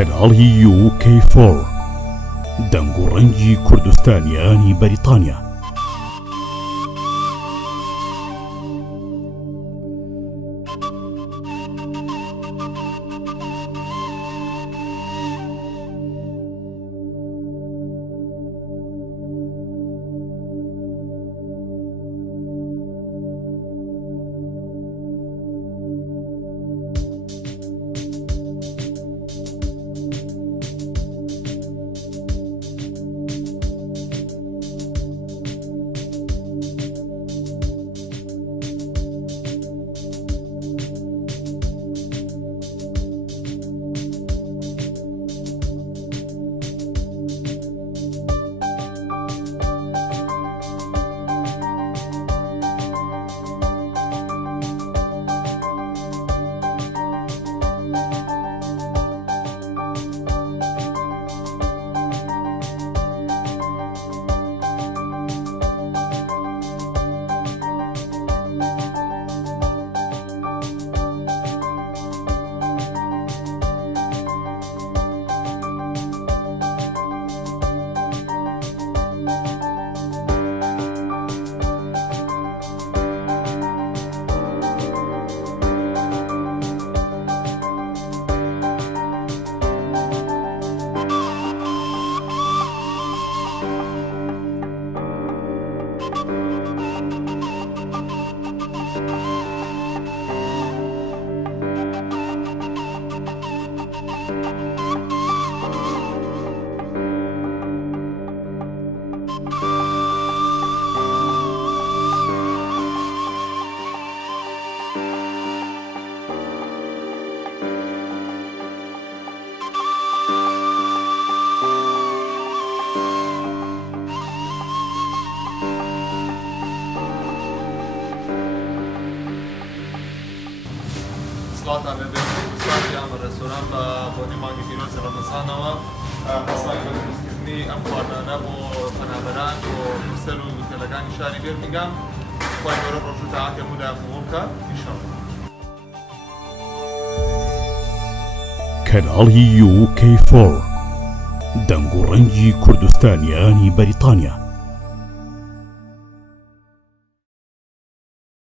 کەناڵی UK4 دەنگ و ڕەنگی کوردستانیانی بەریتانیا. ئامە ڕێستۆران بە بۆنی مانگی پیرۆزی رەمەزانەوە هەستانی بە دروستکردنی ئەم خواردانە بۆ پەنابەران بۆ ھۆستێل و ھۆتێڵەکانی شاری بێرمینگام. خوای گەورە ڕۆژ و تاعاتی هەموولا قبوڵ بکات ئینشاڵڵا. کەناڵی UK4 دەنگ و ڕەنگی کوردستانیانی بەریتانیا.